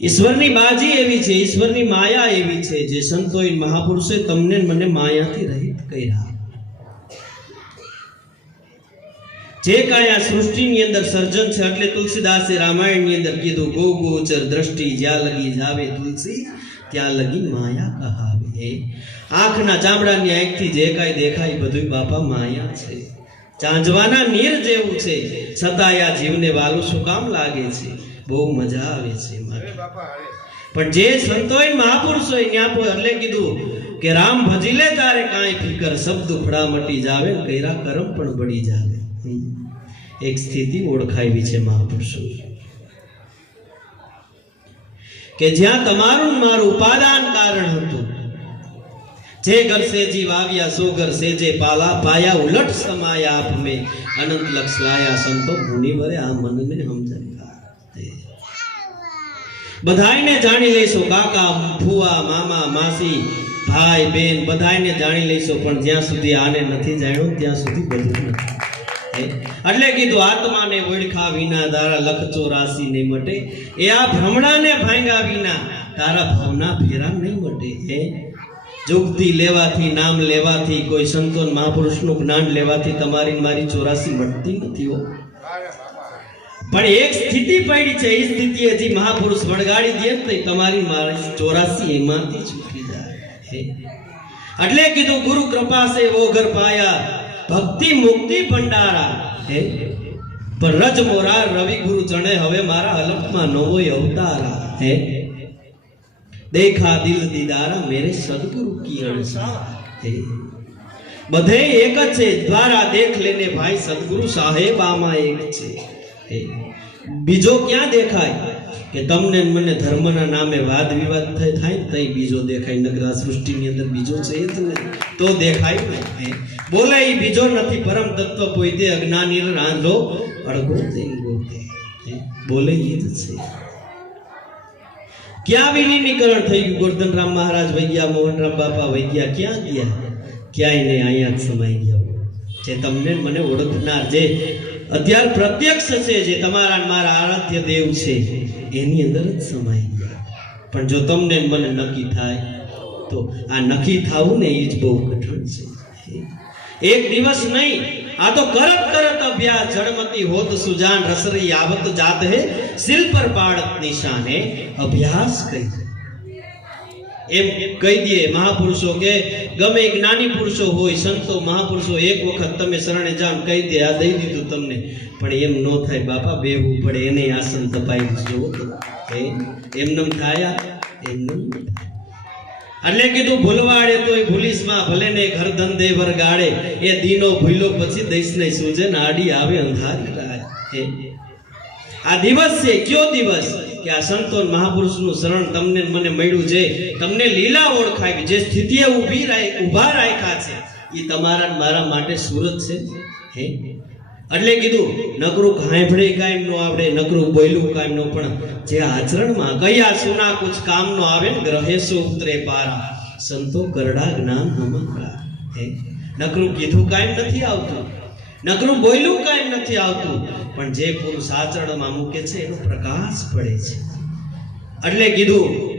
ઈશ્વરની બાજી એવી છે, ઈશ્વરની માયા એવી છે, જે સંતો મહાપુરુષે તમને મને માયાથી રહિત કર્યા. જે કાંઈ આ સૃષ્ટિની અંદર સર્જન છે, એટલે તુલસીદાસે રામાયણની અંદર કીધું, ગો ગોચર દ્રષ્ટિ જ્યાં લગી જાવે તુલસી, ત્યાં લગી માયા કહાવે. આંખના ચામડાની આંખથી જે કાંઈ દેખાય બધું બાપા માયા છે. ચાંજવાના નીર જેવું છે. છતાંય આ જીવને વાલું શું કામ લાગે છે? બહુ મજા આવે છે પણ જે સંતોય મહાપુરુષોય ત્યાં પણ એટલે કીધું કે રામ ભજી લે તારે કાંઈ ફિકર શબ્દ ફડા મટી જાવે કૈરા કરમ પણ બળી જાવે. એક સ્થિતિ ઓળખાવી છે મહાપુરુષો કે જ્યાં તમારું મારું ઉપાદાન કારણ હતું જે ઘર સેજી વાવ્યા સો ઘર સેજે પાલા પાયા, ઉલટ સમાયા આપ મે. અનંત લક્ષ લાયા સંતો મુનિવરે આ મનને સમજાય બધાયને જાણી લેશો કાકા, ફુવા, મામા, માસી, ભાઈ, બેન, બધાયને જાણી લેશો પણ જ્યાં સુધી આને નથી જાણ્યું, ત્યાં સુધી બધું નથી? એટલે કીધું, આત્માને ઓળખા વિના તારા લખચો રાશી નહીં મટે. એ આ ભ્રમણાને ભાંગા વિના તારા ભાવના ફેરા નહીં મટે. હે? જુગતી લેવાથી, નામ લેવાથી, કોઈ સંતોન મહાપુરુષનું જ્ઞાન લેવાથી તમારી મારી ચોરાસી મટતી નથી હો. પણ એક સ્થિતિ પડી છે, એ સ્થિતિ હજી મહાપુરુષ વળગાડી દે તો તમારી મારી ચોરાસી એમાંથી છૂટી જાય. એટલે કીધું, ગુરુ કૃપા સે વો ઘર પાયા, ભક્તિ મુક્તિ ભંડારા. હે. પણ રજ મોરા રવિ ગુરુ જણે, હવે મારા અલપમાં નવો અવતારા હે. દેખા દિલ દીદારા મેરે સદગુરુ કી અણસા હે. બધે એક જ છે, દ્વારા દેખ લેને ભાઈ સદગુરુ સાહેબ આમાં એક છે બીજો ક્યાં દેખાય? કે તમને મને ધર્મના નામે વાદ વિવાદ થાય ને તઈ બીજો દેખાય, નગરા સૃષ્ટિની અંદર બીજો છે જ ને તો દેખાય ને. બોલે એ બીજો નથી, પરમ તત્વ પોઈતે અજ્ઞાની રાંધો અડગો તે બોલે એ જ છે. ક્યાં વિલીનીકરણ થઈ ગયું? ગોરધનરામ મહારાજ વહી ગયા, મોહનરામ બાપા વહી ગયા. ક્યાં ગયા? ક્યાંય નહીં, અહીંયા જ સમાઈ ગયા જે તમને મને ઓળખનાર જે અત્યાર પ્રત્યક્ષ છે, જે તમારા મારા આરાધ્ય દેવ છે, એની અંદર જ સમાઈ ગયા. પણ જો તમને મને નક્કી થાય, તો આ નક્કી થવું ને એ જ બહુ કઠણ છે. એક દિવસ નહીં આ તો કરત કરત અભ્યાસ જડમતી હોત સુજાન રસરી આવત જાત હે સિલ પર પાડત નિશાને અભ્યાસ કહી એમ કહી દે મહાપુરુષો કે ગમે એક જ્ઞાની પુરુષો હોય, સંતો, મહાપુરુષો, એક વખત તમે શરણે જામ કહી દે, આ દઈ દીધું તમને. પણ એમ ન થાય, બાપા બેવું પડે, એને આસન તપાઈ જુઓ. એમનેમ થાય એમનેમ થાય. એટલે કીધું, ભૂલવાડે તોય ભૂલીસમાં ભલે ને ઘર ધંધે વરગાડે એ દીનો ભૂલો પછી દઈશ ને સૂજે નાડી આવે, અંધારી આ દિવસ છે, કયો દિવસ? કે આ સંતો મહાપુરુષનું શરણ તમને મને મળ્યું છે. તમને લીલા ઓળખાવી જે સ્થિતિએ ઊભી રાખ ઊભા રાખ્યા છે એ તમારા મારા માટે સુરત છે. હે. એટલે કીધું, નકરું હાંભળે કાયમ નો આવડે, નકરું બોયલું કાયમ નો પણ જે આચરણમાં કયા સુના કુછ કામ નો આવે ને, ગ્રહે ઉતરે પારા. સંતો કરડા જ્ઞાન હમકડા હે? નકરું કીધું કાયમ નથી આવતું. નકરું બોયલું કાયમ નથી આવતું. પણ જે પુરુષ આચરણમાં મૂકે છે, એનો પ્રકાશ પડે છે. એટલે કીધું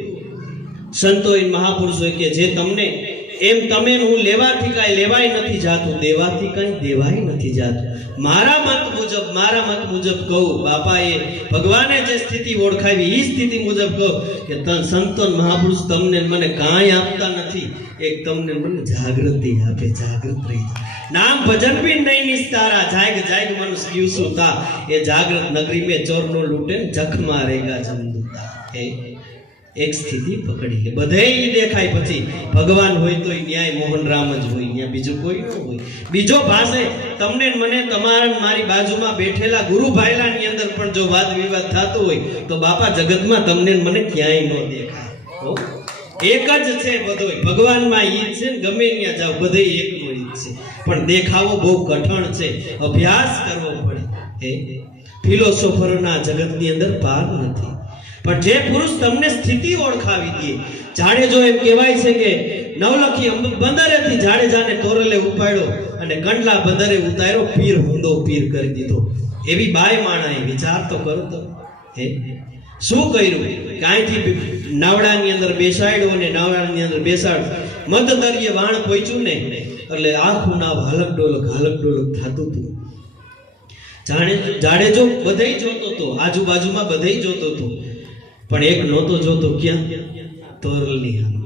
સંતોએ મહાપુરુષોએ કે જે તમને એમ તમે હું લેવાથી કાંઈ લેવાય નથી જાતું, દેવાથી કાંઈ દેવાય નથી જાતું. મારા મત મુજબ, મારા મત મુજબ કહું, બાપાએ ભગવાને જે સ્થિતિ ઓળખાવી એ સ્થિતિ મુજબ કહું કે તન સંતો મહાપુરુષ તમને મને કાંઈ આપતા નથી, એક તમને મને જાગૃતિ આપે, જાગૃત રહી નામ ભજન બી નહીં નિસ્તારા, જાગ જાગ મનુષ્ય દિવસો તા? એ જાગૃત નગરી મેં ચોરનો લૂંટે જખમાં રેગા જમદૂતા. એ એક સ્થિતિ પકડી લે. બધે દેખાય પછી. ભગવાન હોય તો ન્યાય, મોહન રામ જ હોય. ત્યાં બીજું કોઈ ન હોય. બીજો ભાષે, તમને મને, તમારા મારી બાજુમાં બેઠેલા ગુરુ ભાઈલાની અંદર પણ જો વાદ વિવાદ થતો હોય, તો બાપા જગતમાં તમને મને ક્યાંય ન દેખાય? એક જ છે બધોય. ભગવાનમાં ઈ છે ને, ગમે ત્યાં જાવ બધે એકનો ઈ છે. પણ દેખાવો બહુ કઠણ છે. અભ્યાસ કરવો પડે. ફિલોસોફરોના જગતની અંદર પાર નથી. પણ જે પુરુષ તમને સ્થિતિ ઓળખાવી દે, જાણે જો એમ કહેવાય છે કે નવલખી અંબ- બંદરેથી જાડેજાને તોરલે ઉપાડ્યો અને કંડલા બંદરે ઉતાર્યો, પીર હુંદો પીર કરી દીધો. એવી બાય માણાએ વિચાર તો કરો તો. હે? શું કર્યું? કાંઈથી નાવડાની અંદર બેસાડ્યો અને નાવડાની અંદર બેસાડ મત વાણ પહોંચ્યું ને, એટલે આખું નાવ હાલક ડોલક થતું હતું. જાણે જાડેજો બધાય જોતો હતો આજુબાજુમાં બધાય જોતો હતો પણ એક નહોતો જોતો ક્યાં? તોરલની સામે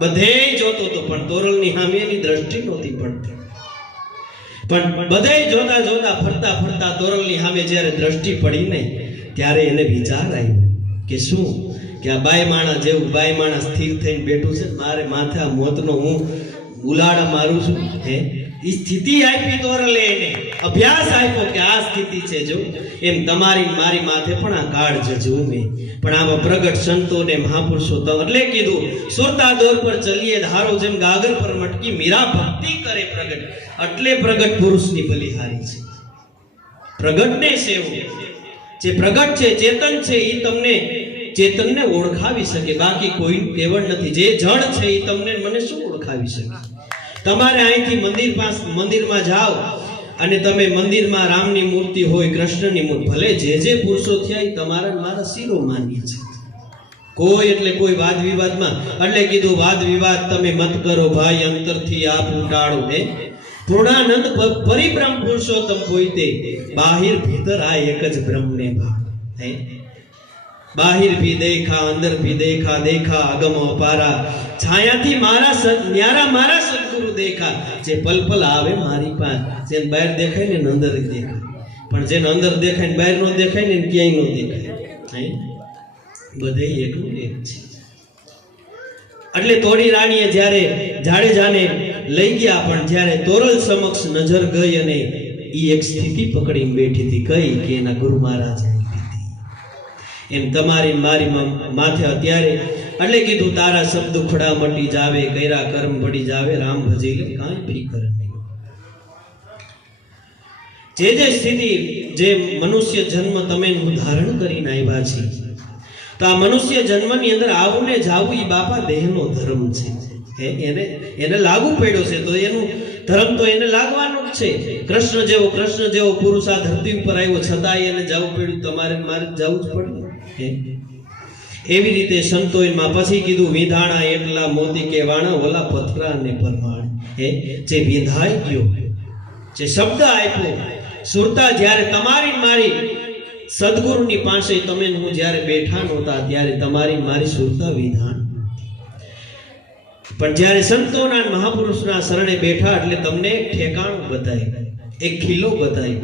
બધે જોતો હતો પણ તોરલની સામે એની દ્રષ્ટિ નહોતી પડતી પણ બધાય જોતા જોતા, ફરતા ફરતા તોરલની સામે જ્યારે દ્રષ્ટિ પડી નહીં, ત્યારે એને વિચાર આવ્યો કે શું? કે આ બાય માણા જેવું, બાય માણા સ્થિર થઈને બેઠું છે મારે માથા મોતનો હું ઉલાડા મારું છું, હે? એ સ્થિતિ આપી દોરલે એને. અભ્યાસ આપ્યો કે આ સ્થિતિ છે જો, એમ તમારી મારી માથે પણ આ કાળ જજુમે પણ આમાં પ્રગટ સંતો ને મહાપુરુષો તો એટલે કીધું, સુરતા દોર પર ચલીએ, ધારો જેમ ગાગર પર મટકી મીરા ભક્તિ કરે પ્રગટ. એટલે પ્રગટ પુરુષની બલિહારી છે. પ્રગટને સેવું. જે પ્રગટ છે, ચેતન છે એ તમને ચેતનને ઓળખાવી શકે. બાકી કોઈ કેવળ નથી. જે જળ છે એ તમને મને શું ઓળખાવી શકે? તમારે અહીંથી મંદિર પાસ મંદિરમાં જાઓ અને તમે મંદિરમાં રામની મૂર્તિ હોય, કૃષ્ણની મૂર્તિ, ભલે જે જે પુરુષો થયા એ તમારા મારા શિરો માન્ય છે. કોઈ એટલે કોઈ વાદ વિવાદમાં. એટલે કીધું, વાદ વિવાદ તમે મત કરો ભાઈ, અંતરથી આપ ઉડાડો. ને પૂર્ણાનંદ પરિબ્રહ્મ પુરુષોત્તમ પોઈતે બાહિર ભીતર આ એક જ બ્રહ્મને ભાગ હે? બાહિર ભી દેખા, અંદર ભી દેખા દેખા અગમ અપારા છાયાથી મારા ન્યારા મારા સદગુરુ દેખા. જે પલ પલ આવે મારી પાસે જેને બહાર દેખાય ને અંદર દેખાય. પણ જેને અંદર દેખાય ને બહાર નો દેખાય ને ક્યાંય નો દેખાય. બધે એકનું એક છે. એટલે તોડી રાણીએ જ્યારે જાડેજાને લઈ ગયા, પણ જ્યારે તોરલ સમક્ષ નજર ગઈ અને એ એક સ્થિતિ પકડીને બેઠી હતી કઈ કે એના ગુરુ મહારાજે એમ તમારી મારી માથે અત્યારે એટલે કીધું, તારા શબ્દ ખડા મટી જાવે કૈરા કર્મ પડી જાવે, રામ ભજી લે. કાંઈ ફિકર જે જે સ્થિતિ, જે મનુષ્ય જન્મ તમે ધારણ કરીને આવ્યા છે, તો આ મનુષ્ય જન્મની અંદર આવું ને જાવું એ બાપા દેહનો ધર્મ છે. એને એને લાગુ પડ્યો છે, તો એનું ધર્મ તો એને લાગવાનો જ છે. કૃષ્ણ જેવો કૃષ્ણ જેવો પુરુષ આ ધરતી ઉપર આવ્યો, છતાંય એને જવું પડ્યું. તમારે મારે જવું જ પડે. એવી રીતે સંતોયમાં પછી કીધું, વિધાણા એટલા મોતી કે વાણા, ઓલા પથરા ને પરમાણ. હે? જે વિધાઈ ગયો. જે શબ્દ આપ્યો. સુરતા જ્યારે તમારી મારી સદગુરુની પાસે, તમે હું જ્યારે બેઠા નહોતા, ત્યારે તમારી મારી સુરતા વિધાન પણ જ્યારે સંતોના મહાપુરુષના શરણે બેઠા એટલે તમને ઠેકાણું બતાય, એક ખીલો બતાય.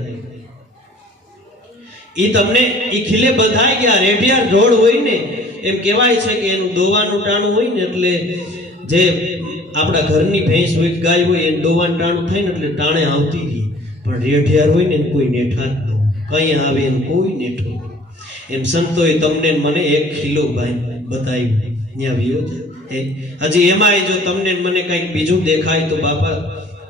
એ તમને એ ખીલે બધાઈ ગયા, રેઢિયાર ઢોળ હોય ને, એમ કહેવાય છે કે એનું દોવાનું ટાણું હોય ને એટલે જે આપણા ઘરની ભેંસ હોય, ગાય હોય, એને દોવાનું ટાણું થાય ને એટલે ટાણે આવતી હતી પણ રેઢિયાર હોય ને એને કોઈ નેઠા જ ન કંઈ આવે એને કોઈ નેઠો એમ સંતોએ તમને મને એક ખીલો ભાઈ બતાવ્યું. ત્યાં વિયો હજી એમાંય જો તમને મને કંઈક બીજું દેખાય તો બાપા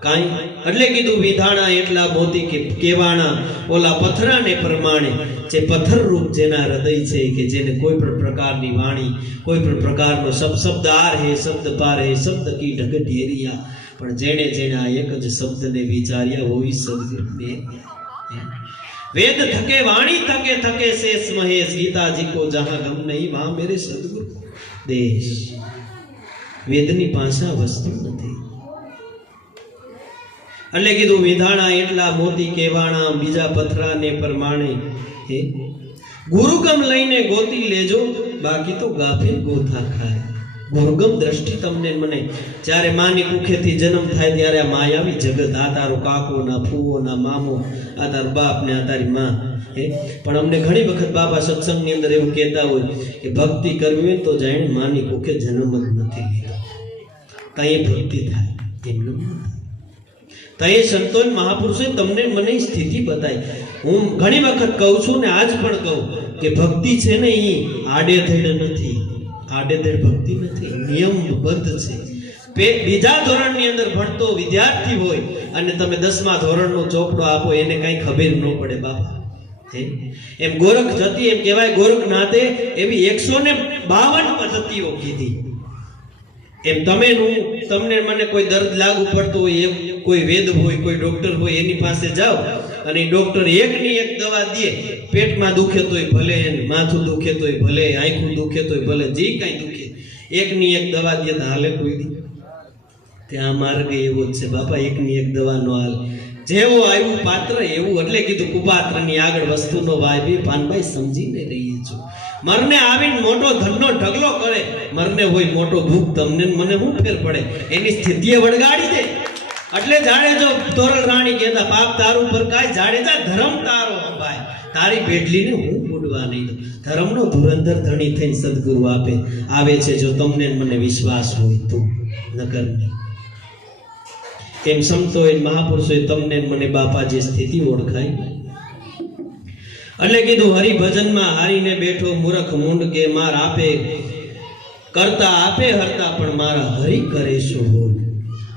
કાંઈ? એટલે કીધું, વિધાણા એટલા મોતી કે કેવાણા, ઓલા પથરાને પ્રમાણે જે પથ્થર રૂપ જેના હૃદય છે કે જેને કોઈ પણ પ્રકારની વાણી, કોઈ પણ પ્રકારનો શબ્દ શબ્દ આર હે શબ્દ પાર હે, શબ્દ કી ઢગ ઢેરિયા પણ જેણે જેણે આ એક જ શબ્દને વિચાર્યા હોય સદગુરુને વેદ થકે, વાણી થકે થકે શેષ મહેશ ગીતાજી કો જહાં ગમ નહીં વહાં મેરે સદગુરુ. દેશ. વેદની ભાષા વસ્તુ નથી. એટલે કીધું, વિધાણા એટલા મોતી કેવાણા બીજા પથરાને પ્રમાણે ગુરુગમ લઈને ગોતી લેજો, બાકી તો ગાફેલ ગોથા ખાય. ગુરુગમ દ્રષ્ટિ તમને મને. જ્યારે માની કુખેથી જન્મ થાય ત્યારે આ માયાવી જગત, આ તારો કાકો ના ફૂવો ના મામો, આ તારો બાપ ને આ તારી માં. હે? પણ અમને ઘણી વખત બાબા સત્સંગની અંદર એવું કહેતા હોય કે ભક્તિ કરવી હોય તો જાણે માની કુખે જન્મ જ નથી એ ભક્તિ થાય? એમનું ન થાય. તો એ સંતોન મહાપુરુષે તમને મને સ્થિતિ બતાવી હું ઘણી વખત કહું છું ને આજ પણ કહું કે ભક્તિ છે ને એ આડેધડ નથી. આડેધડ ભક્તિ નથી. નિયમબદ્ધ છે. બીજા ધોરણની અંદર ભણતો વિદ્યાર્થી હોય અને તમે દસમા ધોરણનો ચોપડો આપો, એને કાંઈ ખબર ન પડે બાપા? એમ ગોરખ જતી, એમ કહેવાય ગોરખ નાતે એવી એકસો ને બાવન પદ્ધતિઓ કીધી. એમ તમે તમને મને કોઈ દર્દ લાગુ પડતો હોય, એમ કોઈ વેદ હોય, કોઈ ડોક્ટર હોય, એની પાસે જાઓ અને ડોક્ટર એકની એક દવા દે. પેટમાં દુખે તોય ભલે, માથું દુખે તોય ભલે, આંખું દુખે તોય ભલે, જે કાંઈ દુખે. એકની એક દવા દે તો હાલે કોઈ દી. ત્યાં માર્ગ એવો જ છે બાપા, એકની એક દવા નો હાલ. જેવો આવ્યું પાત્ર, એવું એટલે કીધું કુપાત્રની આગળ વસ્તુનો વાય. પાનભાઈ સમજીને રહીએ છો. મરને આવીને મોટો ધનનો ઢગલો કરે, મરને હોય મોટો ભૂખ તમને મને શું ફેર પડે? એની સ્થિતિએ વળગાડી દે. એટલે જાણે જો તોરલ રાણી કહેતા પાપ તારું પર કાય જાડેજા ધર્મ તારો ભાઈ. તારી ભેટલીને હું ઉડવા નહીં દઉં. ધર્મનો ધુરંધર ધણી થઈને સદગુરુ આપે. આવે છે જો તમને મને વિશ્વાસ હોય તો. નગર નહીં. એમ સમતો એ મહાપુરુષોએ તમને મને બાપા જે સ્થિતિ ઓળખાય એટલે કીધું, હરિભજનમાં હારીને બેઠો મૂરખ મૂંડ કે માર આપે, કરતા આપે હરતા, પણ મારા હરિ કરે શું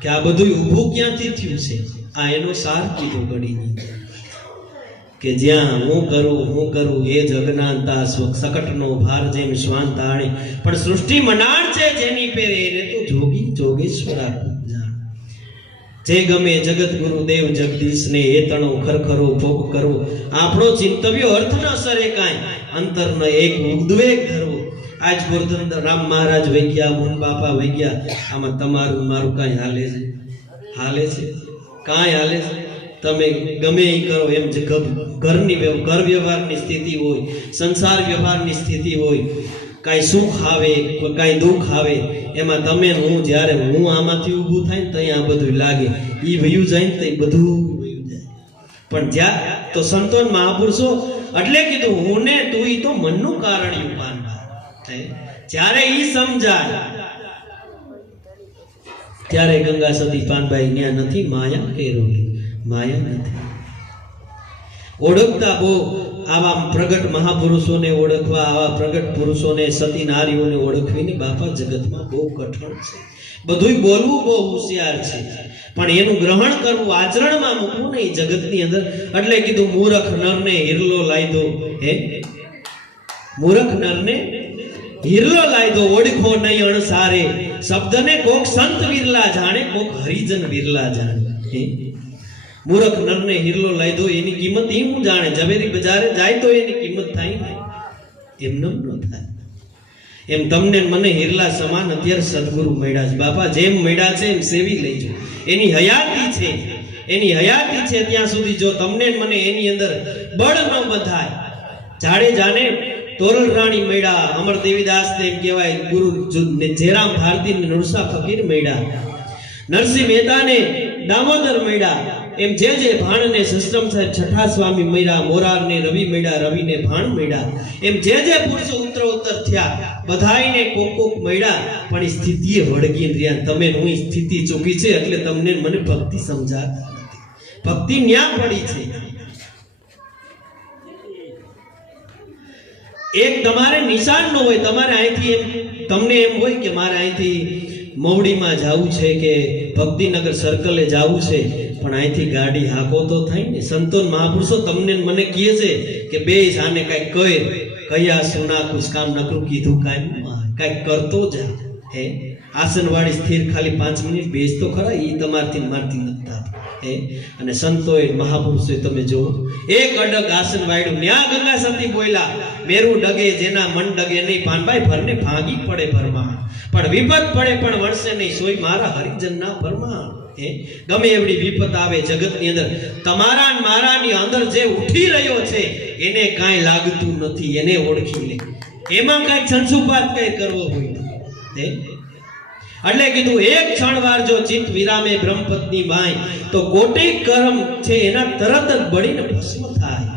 કે આ બધું ઊભું ક્યાંથી થયું છે? આ એનો સાર કીધો ગણીની કે જ્યાં હું કરું હું કરું, એ જ અજ્ઞાનતા સ્વ- સકટનો ભાર જેમ શ્વાન પણ સૃષ્ટિ મનાર છે જેની પેરે એને તો જોગી જોગેશ્વર જાણ જે ગમે જગત ગુરુદેવ જગદીશને એતણો તણો ખરખરો, ભોગ કરવો આપણો ચિંતવ્યો અર્થ ન સરે કાંઈ. અંતરનો એક ઉદ્વેગ ધરવો. આજ ગોરધન રામ મહારાજ વહી ગયા મોહન બાપા વૈગ્યા ગયા. આમાં તમારું મારું કાંઈ હાલે છે? હાલે છે? કાંઈ હાલે છે? તમે ગમે એ કરો એમ ઘરની ઘર વ્યવહારની સ્થિતિ હોય, સંસાર વ્યવહારની સ્થિતિ હોય. કાંઈ સુખ આવે, કોઈ દુઃખ આવે, એમાં તમે હું, જ્યારે હું આમાંથી ઊભું થાય ને ત્યાં આ બધું લાગે. એ વયું જાય ને ત્યાં એ બધું વયું જાય. પણ જ્યાં તો સંતોન મહાપુરુષો એટલે કીધું હું ને તું તો મનનું કારણ પાનવા જ્યારે ઈ સમજાય, ત્યારે ગંગા સતી પાનભાઈ ત્યાં નથી માયા કેરોલી માયા નથી. ઓળખતા બહુ આવા પ્રગટ મહાપુરુષોને ઓળખવા, આવા પ્રગટ પુરુષોને સતી નારીઓને ઓળખવીને બાપા જગતમાં બહુ કઠણ છે. બધુંય બોલવું બહુ હોશિયાર છે. પણ એનું ગ્રહણ કરવું, આચરણમાં મૂકવું નહીં જગતની અંદર. એટલે કીધું, મૂરખ નરને હિરલો લાયદો. હે? મૂરખ નરને હિરલો લાયદો, ઓળખો નહીં અણસારે શબ્દને કોક સંત વિરલા જાણે, કોક હરિજન વિરલા જાણે. હે? મૂરખ નરને હિરલો લાયદો એની કિંમત એ હું જાણે? ઝવેરી બજારે જાય તો એની કિંમત થાય એમને ન થાય. એમ તમને મને હિરલા સમાન અત્યારે સદગુરુ મળ્યા છે. બાપા, જેમ મળ્યા છે એમ સેવી લેજો. એની હયાતી છે. એની હયાતી છે ત્યાં સુધી જો તમને મને એની અંદર બળ ન બધાય જાડે જાને તોરણ રાણી મળ્યા. અમર દેવીદાસ ને એમ કહેવાય, ગુરુ જુ- જેરામ ભારતી ને નરસા ફકીર મળ્યા. નરસિંહ મહેતાને દામોદર મળ્યા. એમ જે જે ભાણને સસ્તમ સાહેબ છઠ્ઠા સ્વામી મળ્યા, મોરારને રવિ મળ્યા, રવિને ભાણ મળ્યા, એમ જે જે પુરુષો ઉત્તરોત્તર થયા, બધાયને કોક કોક મળ્યા, પણ એ સ્થિતિએ વળગી રહ્યા. તમે હું સ્થિતિ ચૂકી છે એટલે તમને મને ભક્તિ સમજાતા ભક્તિ ન્યા પડી છે. એક તમારે નિશાન ન હોય, તમારે અહીંથી એમ, તમને એમ હોય કે મારે અહીંથી મવડીમાં જવું છે કે ભક્તિનગર સર્કલે જવું છે, પણ અહીંથી ગાડી હાકો તો થાય ને? સંતોન મહાપુરુષો, તમને મને કહે છે કે બે સાને કાંઈક કહે, કયા સુના કુછ કામ નકરું કીધું કાંઈ કાંઈક કરતો જા, હે? આસનવાળી સ્થિર ખાલી પાંચ મિનિટ બેસ ખરા એ તમારથી મારથી નથી થતું. હે અને સંતોએ મહાપુરુષોએ તમે જુઓ, એક અડગ આસન વાળ્યું ન્યા ગંગા સતી બોલ્યા મેરું ડગે જેના મન ડગે નહીં, પાનભાઈ ભરને ભાગી પડે ભરમાણ પણ વિપત પડે પણ વળશે નહીં, સોય મારા હરિજનના ભરમાણ હે? ગમે એવડી વિપત આવે જગતની અંદર. તમારા મારાની અંદર જે ઉઠી રહ્યો છે, એને કાંઈ લાગતું નથી, એને ઓળખી લે. એમાં કાંઈ છંછુપાત કઈ કરવો હોય હે? એટલે કીધું, એક ક્ષણ વાર જો ચિત્ત વિરામે બ્રહ્મપત્ની બાઈ તો કોટી કર્મ છે એના તરત જ બળીને ભસ્મ થાય.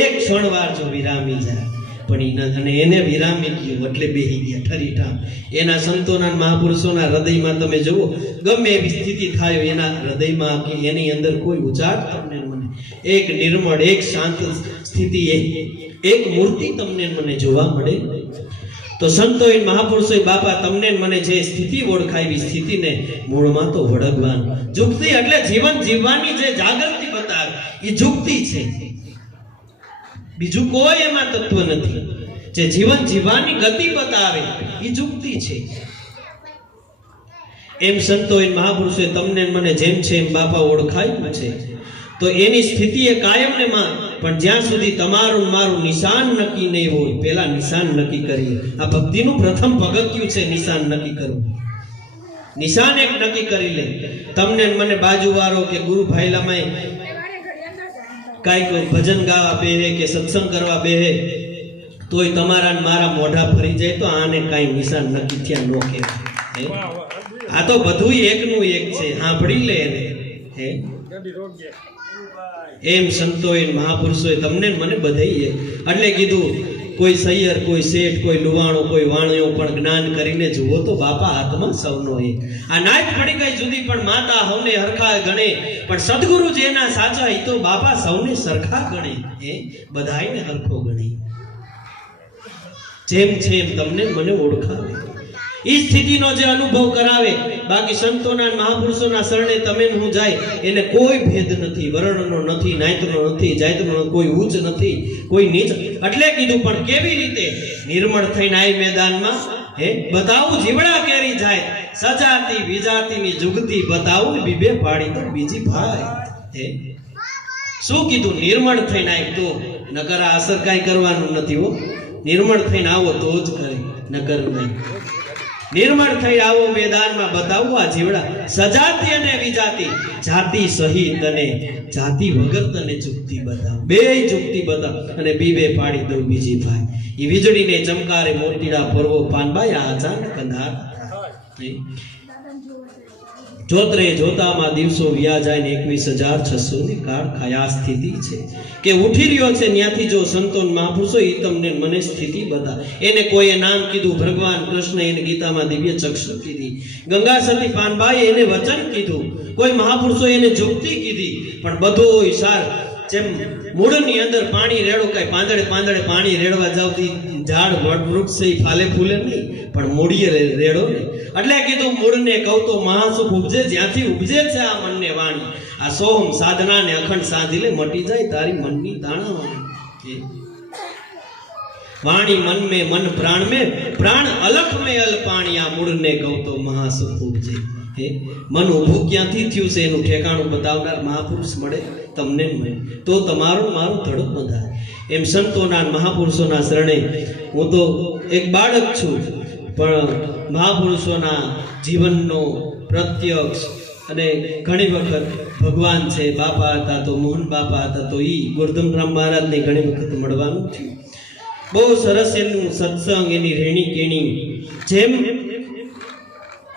એક ક્ષણ વાર જો વિરામી જાય, પણ એના અને એને વિરામી ગયું, એટલે બેહી ગયા ઠરીઠામ. એના સંતોના મહાપુરુષોના હૃદયમાં તમે જુઓ, ગમે એવી સ્થિતિ થાય એના હૃદયમાં કે એની અંદર કોઈ ઉજાટ તમને મને. એક નિર્મળ, એક શાંત સ્થિતિ એક એક મૂર્તિ તમને મને જોવા મળે. તો સંતો એ મહાપુરુષો બાપા, તમને મને જે સ્થિતિ ઓળખાવી સ્થિતિને મૂળમાં તો વળગવાનું. જુક્તિ એટલે જીવન જીવવાની જે જાગૃતિ બતાવે, એ જુક્તિ છે. બીજું કોઈ એમાં તત્વ નથી. જે જીવન જીવવાની ગતિ બતાવે, એ જુક્તિ છે. એમ સંતોએ મહાપુરુષોએ તમને મને જેમ છે એમ બાપા ઓળખાયું છે. તો એની સ્થિતિ એ કાયમ ને માં. પણ જ્યાં સુધી તમારું મારું નિશાન નક્કી નહીં હોય, પેલા નિશાન નક્કી કરીએ. આ ભક્તિનું પ્રથમ પગથિયું છે નિશાન નક્કી કરવું. નિશાન એક નક્કી કરી લે. તમને મને બાજુવાળો કે ગુરુ ભાઈલામાં કાંઈક ભજન ગાવા બેહે કે સત્સંગ કરવા બેહે, તોય તમારા મારા મોઢા ફરી જાય તો આને કાંઈ નિશાન નક્કી થયા ન કહેવાય? આ તો બધું એકનું એક છે. સાંભળી લે એને. હે? એમ સંતોએ મહાપુરુષોએ તમને મને બધાઈએ એટલે કીધું, કોઈ સૈયર, કોઈ શેઠ, કોઈ લુવાણો, કોઈ વાણિયો પણ જ્ઞાન કરીને જુઓ તો બાપા હાથમાં સૌનો એ આ નાચ પડી ગઈ જુદી, પણ માતા હવને હરખા ગણે. પણ સદગુરુ જેના સાચા એ તો બાપા સૌને સરખા ગણે. એ બધાયને હરખો ગણે. જેમ એમ તમને મને ઓળખાવે. એ સ્થિતિનો જે અનુભવ કરાવે બાકી સંતોના મહાપુરુષોના શરણે તમે હું જાય, એને કોઈ ભેદ નથી, વર્ણનો નથી નાયતનો નથી જાયતનો કોઈ ઉચ્ચ નથી, કોઈ નીચ. એટલે કીધું, પણ કેવી રીતે નિર્મળ થઈને આય મેદાનમાં? હે? બતાવું જીવડા કેરી જાય. સજાતી વિજાતીની જુગતી બતાવું બીબે પાડી તો બીજી ભાઈ હે? શું કીધું? નિર્મળ થઈને આય તો નકર આ અસર કાંઈ કરવાનું નથી હો. નિર્મળ થઈને આવો તો જ કરે નકર નહીં. નિર્મળ થઈ આવો મેદાનમાં બતાવવા જીવડા સજાતી અને વિજાતી. જાતિ સહિત અને જાતિ વગર તને ચૂકતી બતાવ બે ચૂકતી બતાવ અને બીબે પાડી દઉં બીજી ભાઈ. એ વીજળીને ચમકારે મોતીડા પર્વો પાનબાઈ, આ અચાનક અંધાર? જોતરે જોતામાં દિવસો વ્યા જાય ને એકવીસ હજાર છસો ની કાળ ખયા સ્થિતિ છે. કે ઉઠી રહ્યો છે ત્યાંથી જો સંતોન મહાપુરુષો એ તમને મને સ્થિતિ બતા. એને કોઈએ નામ કીધું, ભગવાન કૃષ્ણ એને ગીતામાં દિવ્ય ચક્ષુ કીધી. ગંગા સતી પાનબાઈ એને વચન કીધું. કોઈ મહાપુરુષો એને જોગતી કીધી. પણ બધો સાર જેમ મૂળની અંદર પાણી રેડો કાંઈ, પાંદડે પાંદડે પાણી રેડવા જાવતી ઝાડ વૃક્ષ છે ફાલે ફૂલે નહીં, પણ મૂળીએ રેડો ને. એટલે કીધું મૂળને કહું તો મહાસુખ ઉપજે, જ્યાંથી ઉપજે છે આ મનને વાણી. આ સોમ સાધના ને અખંડ સાધી લે મટી જાય તારી મનની દાણા વાણી વાણી મન મે, મન પ્રાણ મે, પ્રાણ અલખ મે અલ પાણી આ મૂળને કહું તો મહાસુખ ઉપજે. હે મન ઊભું ક્યાંથી થયું છે એનું ઠેકાણું બતાવનાર મહાપુરુષ મળે, તમને મળે. તો તમારું મારું ધડક બંધાય. એમ સંતોના મહાપુરુષોના શરણે હું તો એક બાળક છું, પણ મહાપુરુષોના જીવનનો પ્રત્યક્ષ અને ઘણી વખત ભગવાન છે, બાપા હતા તો મોહન બાપા હતા તો એ ગોરધમરામ મહારાજને ઘણી વખત મળવાનું થયું. બહુ સરસ એનું સત્સંગ, એની રેણી કેણી જેમ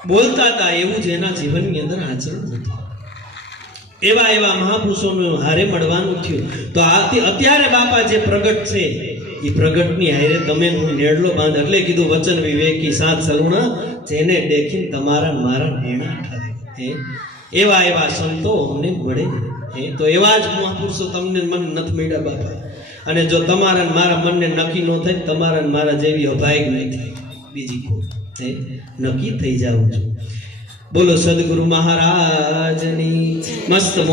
બોલતા હતા એવું જ એના જીવનની અંદર આચરણ હતું એવા એવા મહાપુરુષોનું હારે મળવાનું થયું. તો અત્યારે બાપા જે પ્રગટ છે એ પ્રગટની હારે તમે હું નેડલો બાંધ એટલે કીધું વચન વિવેકી સાત સલુણા, જેને દેખીને તમારા મારા નેણા ઠરે. એવા એવા સંતો અમને મળે. હે? તો એવા જ મહાપુરુષો તમને મન નથી મળ્યા બાપા. અને જો તમારા મારા મનને નક્કી ન થાય, તમારા મારા જેવી અભાઈ નહીં થાય. બીજી કોઈ. નક્કી થઈ જાઉં છું. બોલો સદગુરુ મહારાજની મસ્ત